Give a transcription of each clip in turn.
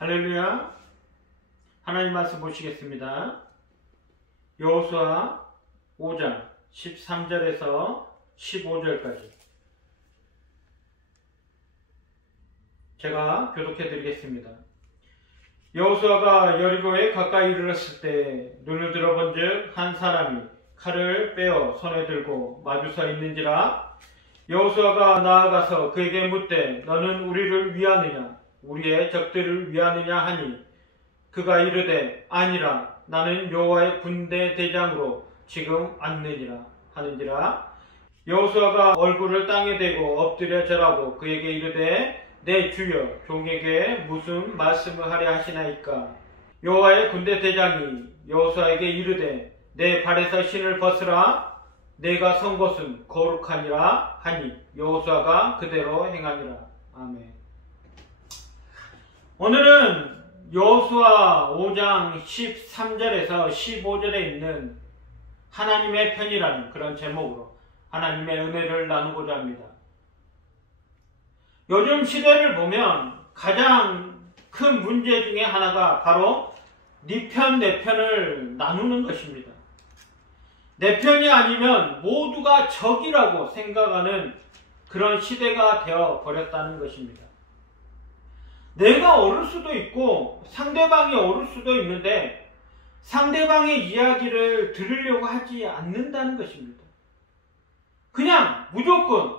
할렐루야. 하나님 말씀 보시겠습니다. 여호수아 5장 13절에서 15절까지 제가 교독해 드리겠습니다. 여호수아가 여리고에 가까이 이르렀을 때 눈을 들어본즉 한 사람이 칼을 빼어 손에 들고 마주서 있는지라. 여호수아가 나아가서 그에게 묻되 너는 우리를 위하느냐 우리의 적들을 위하느냐 하니 그가 이르되 아니라 나는 여호와의 군대 대장으로 지금 왔느니라 하는지라. 여호수아가 얼굴을 땅에 대고 엎드려 절하고 그에게 이르되 내 주여 종에게 무슨 말씀을 하려 하시나이까. 여호와의 군대 대장이 여호수아에게 이르되 내 발에서 신을 벗으라 내가 선 곳은 거룩하니라 하니 여호수아가 그대로 행하니라. 아멘. 오늘은 여호수아 5장 13절에서 15절에 있는 하나님의 편이라는 그런 제목으로 하나님의 은혜를 나누고자 합니다. 요즘 시대를 보면 가장 큰 문제 중에 하나가 바로 네 편, 내 편을 나누는 것입니다. 내 편이 아니면 모두가 적이라고 생각하는 그런 시대가 되어 버렸다는 것입니다. 내가 옳을 수도 있고 상대방이 옳을 수도 있는데 상대방의 이야기를 들으려고 하지 않는다는 것입니다. 그냥 무조건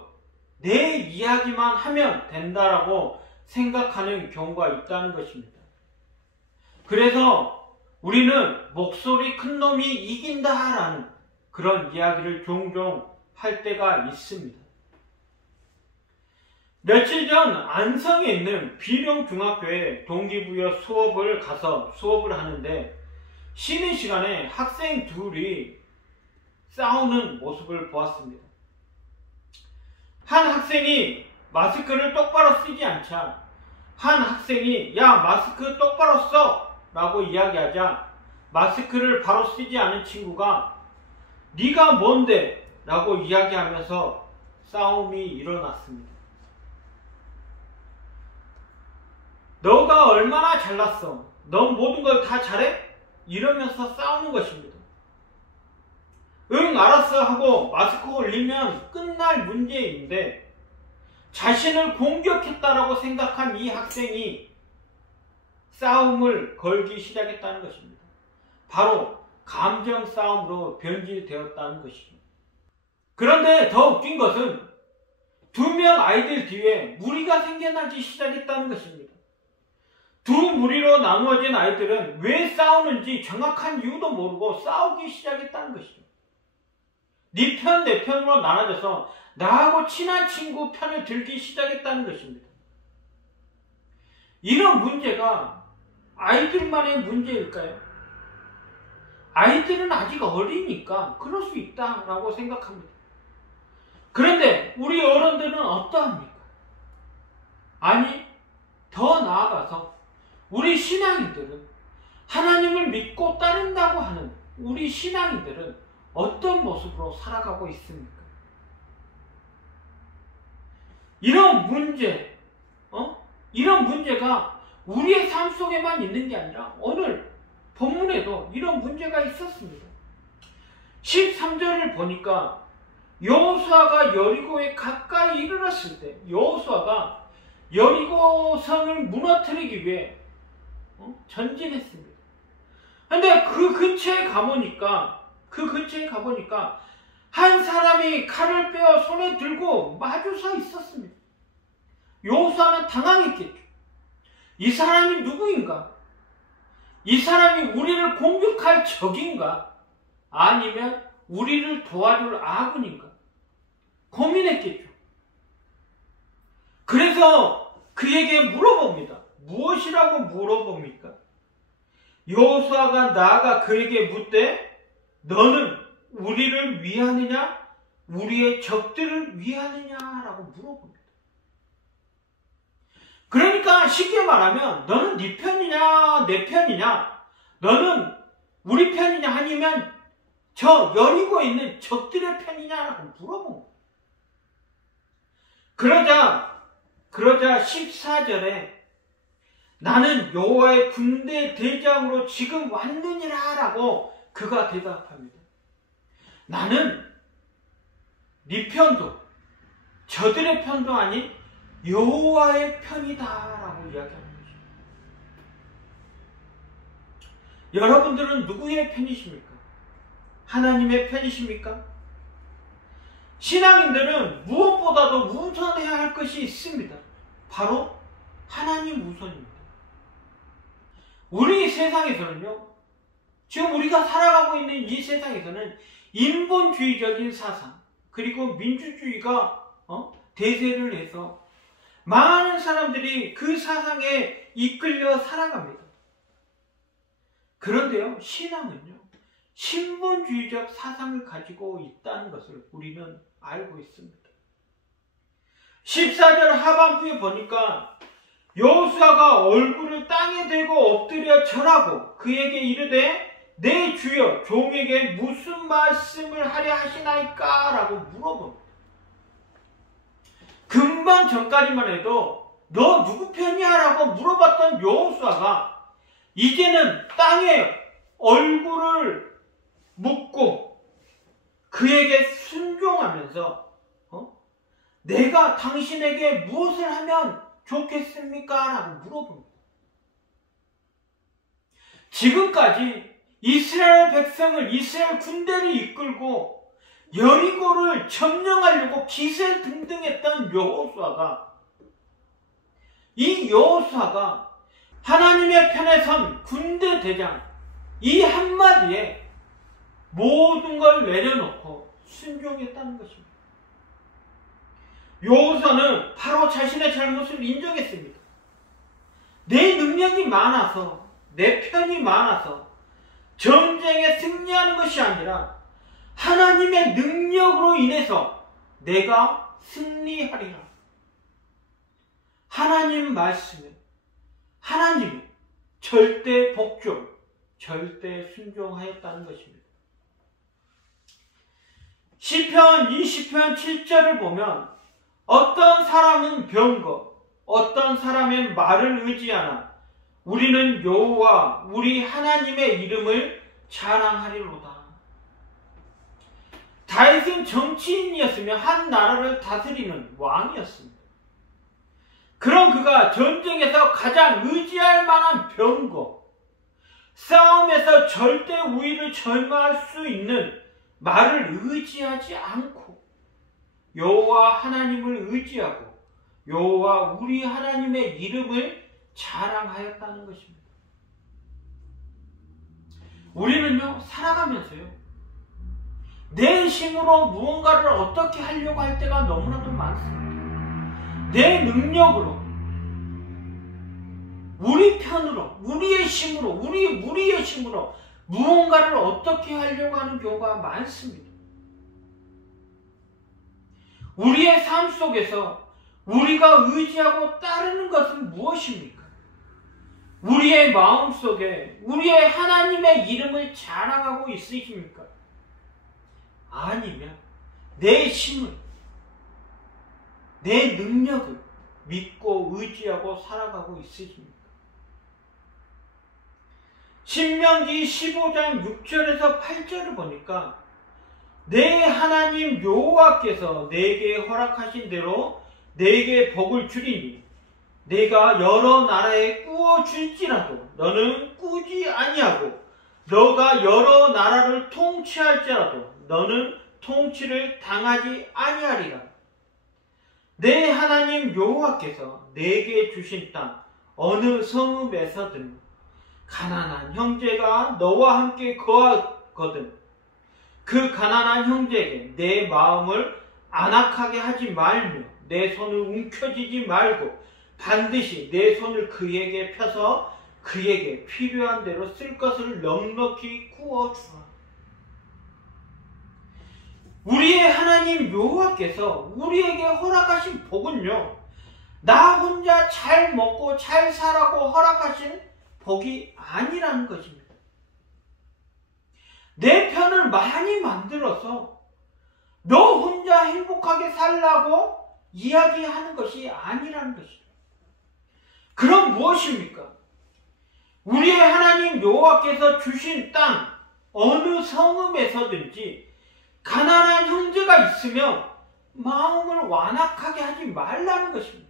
내 이야기만 하면 된다라고 생각하는 경우가 있다는 것입니다. 그래서 우리는 목소리 큰 놈이 이긴다라는 그런 이야기를 종종 할 때가 있습니다. 며칠 전 안성에 있는 비룡중학교에 동기부여 수업을 가서 수업을 하는데 쉬는 시간에 학생 둘이 싸우는 모습을 보았습니다. 한 학생이 마스크를 똑바로 쓰지 않자 한 학생이 야 마스크 똑바로 써! 라고 이야기하자 마스크를 바로 쓰지 않은 친구가 네가 뭔데? 라고 이야기하면서 싸움이 일어났습니다. 너가 얼마나 잘났어? 넌 모든 걸 다 잘해? 이러면서 싸우는 것입니다. 응 알았어 하고 마스크 올리면 끝날 문제인데 자신을 공격했다라고 생각한 이 학생이 싸움을 걸기 시작했다는 것입니다. 바로 감정 싸움으로 변질되었다는 것입니다. 그런데 더 웃긴 것은 두 명 아이들 뒤에 무리가 생겨나기 시작했다는 것입니다. 두 무리로 나누어진 아이들은 왜 싸우는지 정확한 이유도 모르고 싸우기 시작했다는 것이죠. 네 편, 내 편으로 나눠져서 나하고 친한 친구 편을 들기 시작했다는 것입니다. 이런 문제가 아이들만의 문제일까요? 아이들은 아직 어리니까 그럴 수 있다라고 생각합니다. 그런데 우리 어른들은 어떠합니까? 아니, 더 나아가서 우리 신앙인들은 하나님을 믿고 따른다고 하는 우리 신앙인들은 어떤 모습으로 살아가고 있습니까? 이런 문제, 이런 문제가 우리의 삶 속에만 있는 게 아니라 오늘 본문에도 이런 문제가 있었습니다. 13절을 보니까 여호수아가 여리고에 가까이 이르렀을 때 여호수아가 여리고 성을 무너뜨리기 위해 전진했습니다. 근데 그 근처에 가보니까 한 사람이 칼을 빼어 손에 들고 마주서 있었습니다. 여호수아는 당황했겠죠. 이 사람이 누구인가? 이 사람이 우리를 공격할 적인가? 아니면 우리를 도와줄 아군인가? 고민했겠죠. 그래서 그에게 물어봅니다. 무엇이라고 물어봅니까? 여호수아가 나아가 그에게 묻되 너는 우리를 위하느냐 우리의 적들을 위하느냐라고 물어봅니다. 그러니까 쉽게 말하면 너는 네 편이냐 내 편이냐 너는 우리 편이냐 아니면 저 여리고에 있는 적들의 편이냐라고 물어봅니다. 그러자 14절에 나는 여호와의 군대 대장으로 지금 왔느니라 라고 그가 대답합니다. 나는 네 편도 저들의 편도 아닌 여호와의 편이다 라고 이야기합니다. 여러분들은 누구의 편이십니까? 하나님의 편이십니까? 신앙인들은 무엇보다도 우선해야 할 것이 있습니다. 바로 하나님 우선입니다. 우리 세상에서는요, 지금 우리가 살아가고 있는 이 세상에서는 인본주의적인 사상, 그리고 민주주의가 대세를 해서 많은 사람들이 그 사상에 이끌려 살아갑니다. 그런데요, 신앙은요, 신본주의적 사상을 가지고 있다는 것을 우리는 알고 있습니다. 14절 하반부에 보니까 여호수아가 얼굴을 땅에 대고 엎드려 절하고 그에게 이르되 내 주여 종에게 무슨 말씀을 하려 하시나이까? 라고 물어봅니다. 금방 전까지만 해도 너 누구 편이야? 라고 물어봤던 여호수아가 이제는 땅에 얼굴을 묻고 그에게 순종하면서 내가 당신에게 무엇을 하면 좋겠습니까? 라고 물어봅니다. 지금까지 이스라엘 백성을, 이스라엘 군대를 이끌고 여리고를 점령하려고 기세등등했던 여호수아가, 이 여호수아가 하나님의 편에 선 군대 대장 이 한마디에 모든 걸 내려놓고 순종했다는 것입니다. 여호수아는 바로 자신의 잘못을 인정했습니다. 내 능력이 많아서, 내 편이 많아서 전쟁에 승리하는 것이 아니라 하나님의 능력으로 인해서 내가 승리하리라. 하나님 말씀에, 하나님의 절대 복종, 절대 순종하였다는 것입니다. 시편 20편 7절을 보면 어떤 사람은 병거, 어떤 사람의 말을 의지하나 우리는 여호와 우리 하나님의 이름을 자랑하리로다. 다윗은 정치인이었으며 한 나라를 다스리는 왕이었습니다. 그럼 그가 전쟁에서 가장 의지할 만한 병거, 싸움에서 절대 우위를 점할 수 있는 말을 의지하지 않고 여호와 하나님을 의지하고 여호와 우리 하나님의 이름을 자랑하였다는 것입니다. 우리는요, 살아가면서요, 내 힘으로 무언가를 어떻게 하려고 할 때가 너무나도 많습니다. 내 능력으로, 우리 편으로, 우리의 힘으로, 우리의 힘으로 무언가를 어떻게 하려고 하는 경우가 많습니다. 우리의 삶 속에서 우리가 의지하고 따르는 것은 무엇입니까? 우리의 마음 속에 우리의 하나님의 이름을 자랑하고 있으십니까? 아니면 내 힘을, 내 능력을 믿고 의지하고 살아가고 있으십니까? 신명기 15장 6절에서 8절을 보니까 내 하나님 여호와께서 내게 허락하신 대로 내게 복을 주리니 내가 여러 나라에 꾸어 줄지라도 너는 꾸지 아니하고 너가 여러 나라를 통치할지라도 너는 통치를 당하지 아니하리라. 내 하나님 여호와께서 내게 주신 땅 어느 성읍에서든 가난한 형제가 너와 함께 거하거든 그 가난한 형제에게 내 마음을 안악하게 하지 말며 내 손을 움켜쥐지 말고 반드시 내 손을 그에게 펴서 그에게 필요한 대로 쓸 것을 넉넉히 구워주라. 우리의 하나님 여호와께서 우리에게 허락하신 복은요, 나 혼자 잘 먹고 잘 살라고 허락하신 복이 아니라는 것입니다. 내 편을 많이 만들어서 너 혼자 행복하게 살라고 이야기하는 것이 아니라는 것입니다. 그럼 무엇입니까? 우리의 하나님 여호와께서 주신 땅 어느 성읍에서든지 가난한 형제가 있으면 마음을 완악하게 하지 말라는 것입니다.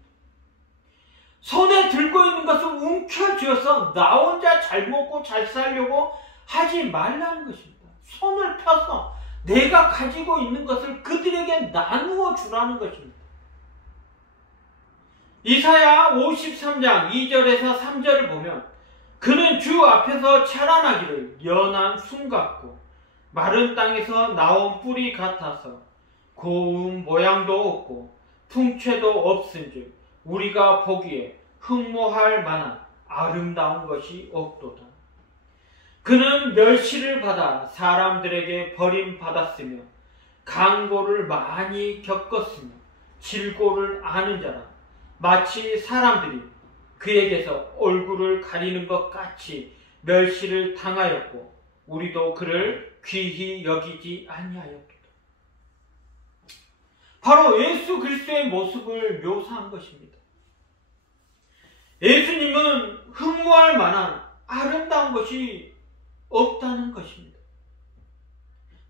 손에 들고 있는 것을 움켜쥐어서 나 혼자 잘 먹고 잘 살려고 하지 말라는 것입니다. 손을 펴서 내가 가지고 있는 것을 그들에게 나누어 주라는 것입니다. 이사야 53장 2절에서 3절을 보면 그는 주 앞에서 자라나기를 연한 순 같고 마른 땅에서 나온 뿌리 같아서 고운 모양도 없고 풍채도 없은즉 우리가 보기에 흠모할 만한 아름다운 것이 없도다. 그는 멸시를 받아 사람들에게 버림받았으며 강고를 많이 겪었으며 질고를 아는 자라 마치 사람들이 그에게서 얼굴을 가리는 것 같이 멸시를 당하였고 우리도 그를 귀히 여기지 아니하였도다. 바로 예수 그리스도의 모습을 묘사한 것입니다. 예수님은 흠모할 만한 아름다운 것이 없다는 것입니다.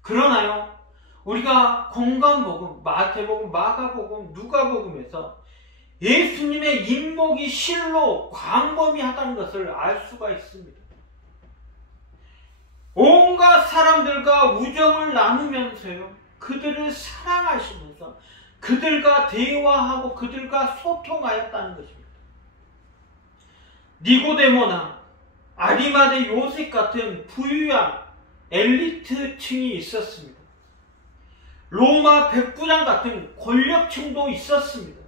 그러나요, 우리가 공관복음, 마태복음, 마가복음, 누가복음에서 예수님의 인목이 실로 광범위하다는 것을 알 수가 있습니다. 온갖 사람들과 우정을 나누면서요, 그들을 사랑하시면서 그들과 대화하고 그들과 소통하였다는 것입니다. 니고데모나 아리마대 요셉 같은 부유한 엘리트층이 있었습니다. 로마 백부장 같은 권력층도 있었습니다.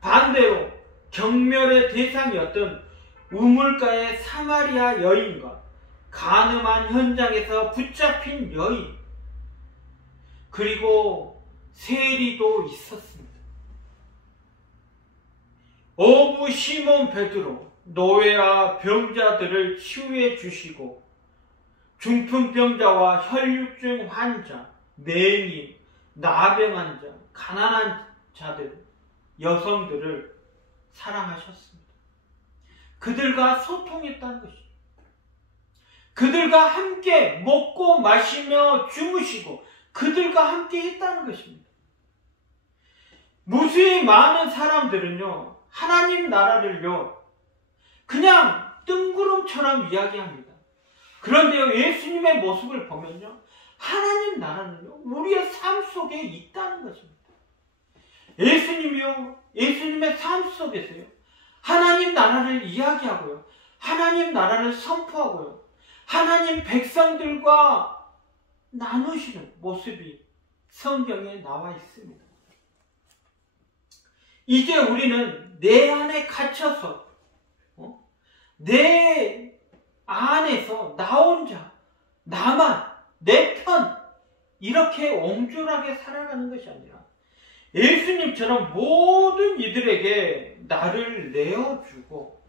반대로 경멸의 대상이었던 우물가의 사마리아 여인과 간음한 현장에서 붙잡힌 여인, 그리고 세리도 있었습니다. 어부 시몬 베드로, 노예와 병자들을 치유해 주시고 중풍병자와 혈류증 환자, 맹인, 나병 환자, 가난한 자들, 여성들을 사랑하셨습니다. 그들과 소통했다는 것입니다. 그들과 함께 먹고 마시며 주무시고 그들과 함께 했다는 것입니다. 무수히 많은 사람들은요, 하나님 나라를요, 그냥 뜬구름처럼 이야기합니다. 그런데요, 예수님의 모습을 보면요, 하나님 나라는요, 우리의 삶 속에 있다는 것입니다. 예수님이요, 예수님의 삶 속에서요, 하나님 나라를 이야기하고요, 하나님 나라를 선포하고요, 하나님 백성들과 나누시는 모습이 성경에 나와 있습니다. 이제 우리는 내 안에 갇혀서 내 안에서 나 혼자, 나만, 내 편, 이렇게 옹졸하게 살아가는 것이 아니라 예수님처럼 모든 이들에게 나를 내어주고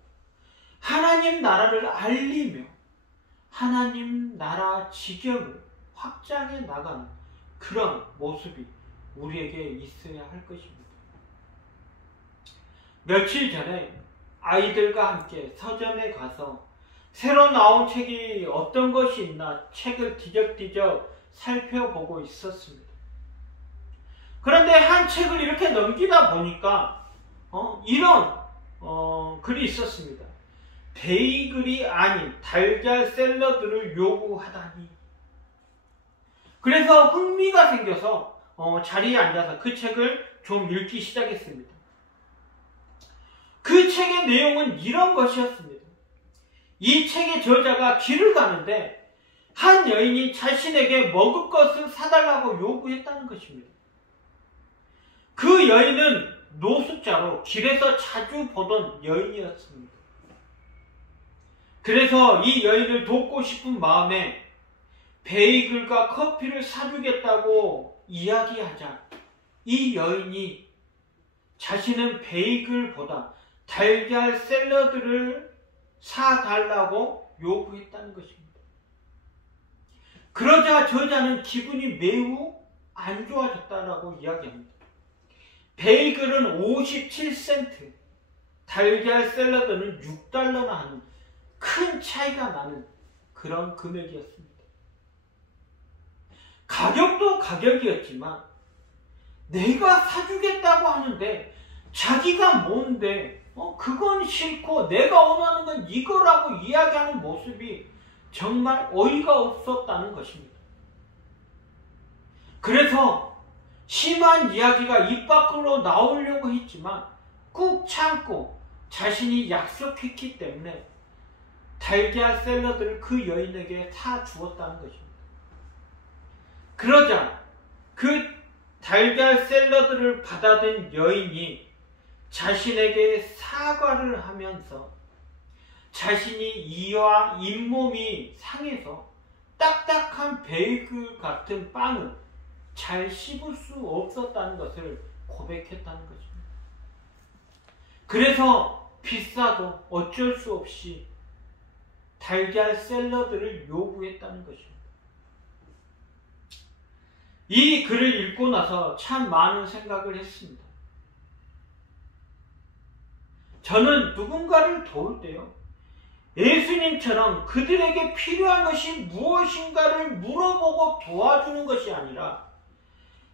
하나님 나라를 알리며 하나님 나라 지경을 확장해 나가는 그런 모습이 우리에게 있어야 할 것입니다. 며칠 전에 아이들과 함께 서점에 가서 새로 나온 책이 어떤 것이 있나 책을 뒤적뒤적 살펴보고 있었습니다. 그런데 한 책을 이렇게 넘기다 보니까 이런 글이 있었습니다. 베이글이 아닌 달걀 샐러드를 요구하다니. 그래서 흥미가 생겨서 자리에 앉아서 그 책을 좀 읽기 시작했습니다. 그 책의 내용은 이런 것이었습니다. 이 책의 저자가 길을 가는데 한 여인이 자신에게 먹을 것을 사달라고 요구했다는 것입니다. 그 여인은 노숙자로 길에서 자주 보던 여인이었습니다. 그래서 이 여인을 돕고 싶은 마음에 베이글과 커피를 사주겠다고 이야기하자 이 여인이 자신은 베이글보다 달걀 샐러드를 사달라고 요구했다는 것입니다. 그러자 저자는 기분이 매우 안 좋아졌다라고 이야기합니다. 베이글은 57센트, 달걀 샐러드는 6달러나 하는 큰 차이가 나는 그런 금액이었습니다. 가격도 가격이었지만 내가 사주겠다고 하는데 자기가 뭔데 그건 싫고 내가 원하는 건 이거라고 이야기하는 모습이 정말 어이가 없었다는 것입니다. 그래서 심한 이야기가 입 밖으로 나오려고 했지만 꾹 참고 자신이 약속했기 때문에 달걀 샐러드를 그 여인에게 사주었다는 것입니다. 그러자 그 달걀 샐러드를 받아든 여인이 자신에게 사과를 하면서 자신이 이와 잇몸이 상해서 딱딱한 베이글 같은 빵을 잘 씹을 수 없었다는 것을 고백했다는 것입니다. 그래서 비싸도 어쩔 수 없이 달걀 샐러드를 요구했다는 것입니다. 이 글을 읽고 나서 참 많은 생각을 했습니다. 저는 누군가를 도울 때요, 예수님처럼 그들에게 필요한 것이 무엇인가를 물어보고 도와주는 것이 아니라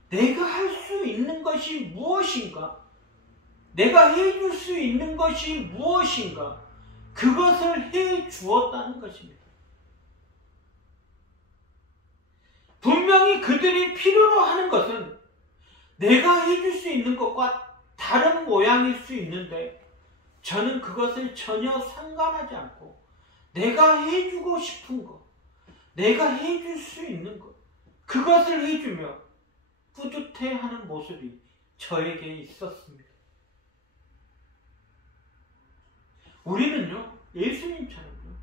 내가 할 수 있는 것이 무엇인가, 내가 해줄 수 있는 것이 무엇인가, 그것을 해 주었다는 것입니다. 분명히 그들이 필요로 하는 것은 내가 해줄 수 있는 것과 다른 모양일 수 있는데 저는 그것을 전혀 상관하지 않고 내가 해주고 싶은 것, 내가 해줄 수 있는 것, 그것을 해주며 뿌듯해하는 모습이 저에게 있었습니다. 우리는요, 예수님처럼요,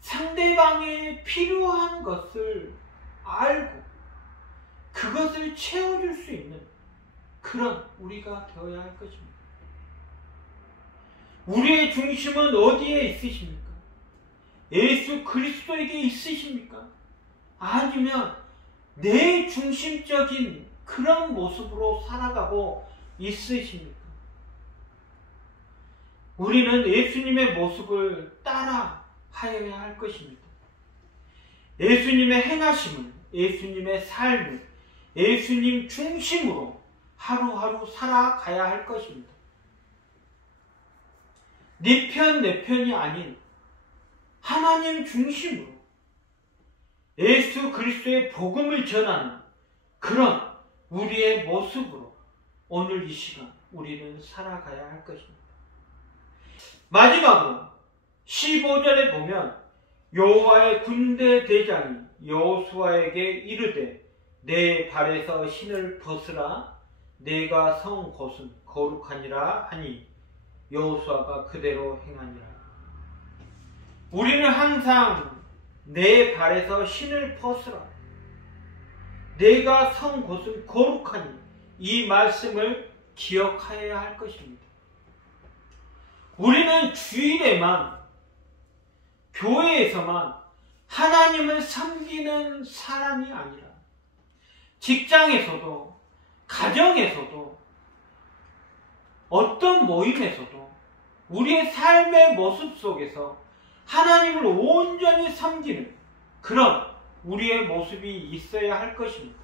상대방의 필요한 것을 알고 그것을 채워줄 수 있는 그런 우리가 되어야 할 것입니다. 우리의 중심은 어디에 있으십니까? 예수 그리스도에게 있으십니까? 아니면 내 중심적인 그런 모습으로 살아가고 있으십니까? 우리는 예수님의 모습을 따라하여야 할 것입니다. 예수님의 행하심을, 예수님의 삶을 예수님 중심으로 하루하루 살아가야 할 것입니다. 네 편, 내 편이 아닌 하나님 중심으로 예수 그리스도의 복음을 전하는 그런 우리의 모습으로 오늘 이 시간 우리는 살아가야 할 것입니다. 마지막으로 15절에 보면 여호와의 군대 대장이 여호수아에게 이르되 내 발에서 신을 벗으라, 내가 성 곳은 거룩하니라 하니 여호수아가 그대로 행하니라. 우리는 항상 내 발에서 신을 벗으라, 내가 성 곳은 거룩하니, 이 말씀을 기억하여야 할 것입니다. 우리는 주일에만, 교회에서만 하나님을 섬기는 사람이 아니라 직장에서도, 가정에서도, 어떤 모임에서도 우리의 삶의 모습 속에서 하나님을 온전히 섬기는 그런 우리의 모습이 있어야 할 것입니다.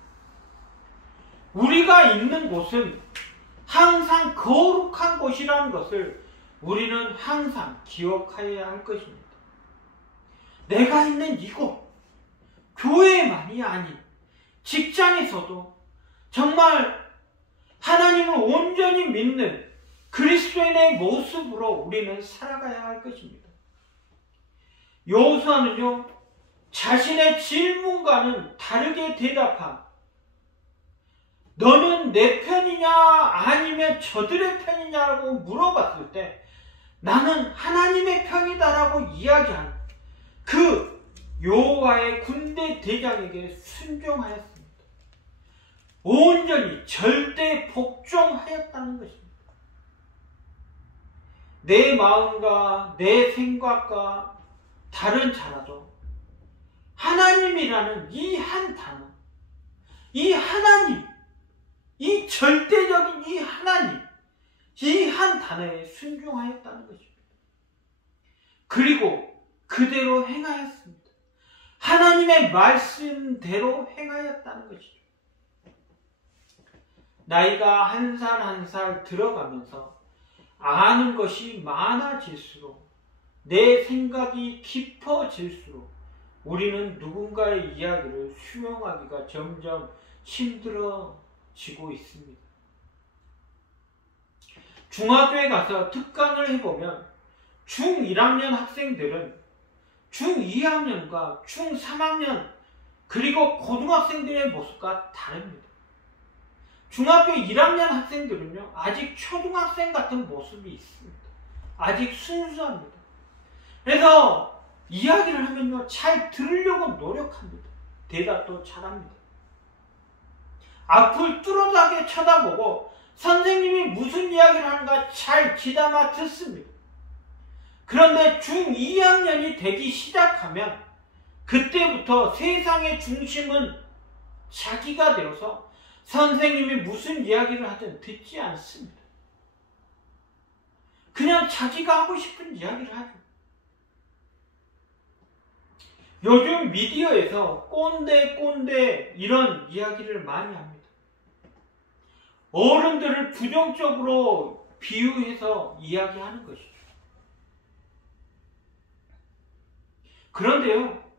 우리가 있는 곳은 항상 거룩한 곳이라는 것을 우리는 항상 기억해야 할 것입니다. 내가 있는 이곳, 교회만이 아닌 직장에서도 정말 하나님을 온전히 믿는 그리스도인의 모습으로 우리는 살아가야 할 것입니다. 여호수아는요, 자신의 질문과는 다르게 대답한, 너는 내 편이냐 아니면 저들의 편이냐고 물어봤을 때 나는 하나님의 편이다라고 이야기한 그 여호와의 군대 대장에게 순종하였습니다. 온전히 절대 복종하였다는 것입니다. 내 마음과 내 생각과 다른 자라도 하나님이라는 이 한 단어, 이 하나님, 이 절대적인 이 하나님, 이 한 단어에 순종하였다는 것입니다. 그리고 그대로 행하였습니다. 하나님의 말씀대로 행하였다는 것이죠. 나이가 한 살 한 살 들어가면서 아는 것이 많아질수록, 내 생각이 깊어질수록 우리는 누군가의 이야기를 수용하기가 점점 힘들어지고 있습니다. 중학교에 가서 특강을 해보면 중1학년 학생들은 중2학년과 중3학년 그리고 고등학생들의 모습과 다릅니다. 중학교 1학년 학생들은요, 아직 초등학생 같은 모습이 있습니다. 아직 순수합니다. 그래서 이야기를 하면요, 잘 들으려고 노력합니다. 대답도 잘합니다. 앞을 뚜렷하게 쳐다보고 선생님이 무슨 이야기를 하는가 잘 귀담아 듣습니다. 그런데 중2학년이 되기 시작하면 그때부터 세상의 중심은 자기가 되어서 선생님이 무슨 이야기를 하든 듣지 않습니다. 그냥 자기가 하고 싶은 이야기를 하죠. 요즘 미디어에서 꼰대 이런 이야기를 많이 합니다. 어른들을 부정적으로 비유해서 이야기하는 것이죠. 그런데요,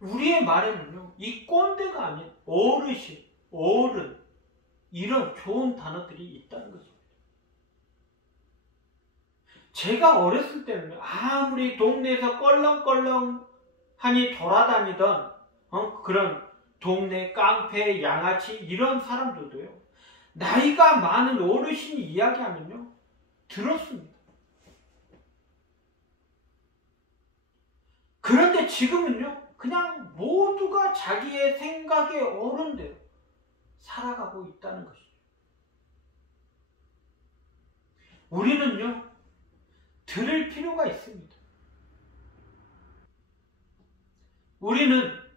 우리의 말에는요, 이 꼰대가 아닌 어르신, 어른, 이런 좋은 단어들이 있다는 것입니다. 제가 어렸을 때는 아무리 동네에서 껄렁껄렁하니 돌아다니던 그런 동네 깡패, 양아치 이런 사람들도요, 나이가 많은 어르신이 이야기하면요, 들었습니다. 그런데 지금은요, 그냥 모두가 자기의 생각의 어른대로 살아가고 있다는 것이죠. 우리는요, 들을 필요가 있습니다. 우리는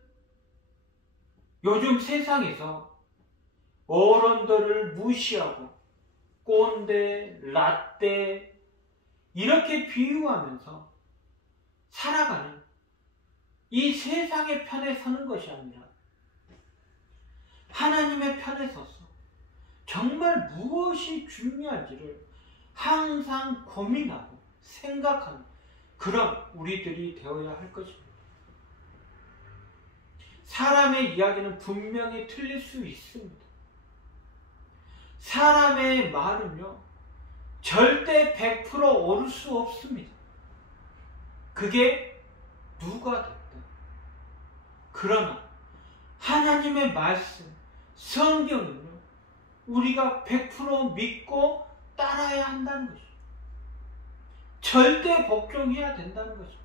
요즘 세상에서 어른들을 무시하고 꼰대, 라떼 이렇게 비유하면서 살아가는 이 세상의 편에 서는 것이 아니라 하나님의 편에 서서 정말 무엇이 중요한지를 항상 고민하고 생각하는 그런 우리들이 되어야 할 것입니다. 사람의 이야기는 분명히 틀릴 수 있습니다. 사람의 말은요, 절대 100% 옳을 수 없습니다. 그게 누가 됐든. 그러나 하나님의 말씀, 성경은요, 우리가 100% 믿고 따라야 한다는 것이죠. 절대 복종해야 된다는 것입니다.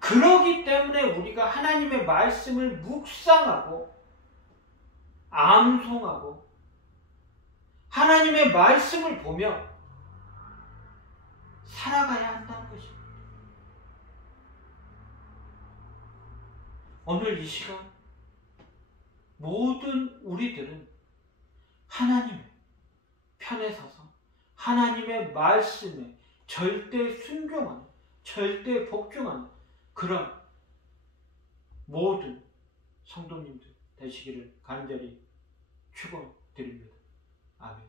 그러기 때문에 우리가 하나님의 말씀을 묵상하고 암송하고 하나님의 말씀을 보며 살아가야 한다는 것입니다. 오늘 이 시간 모든 우리들은 하나님의 편에 서서 하나님의 말씀에 절대 순종하는, 절대 복종하는 그런 모든 성도님들 되시기를 간절히 축원드립니다. 아멘.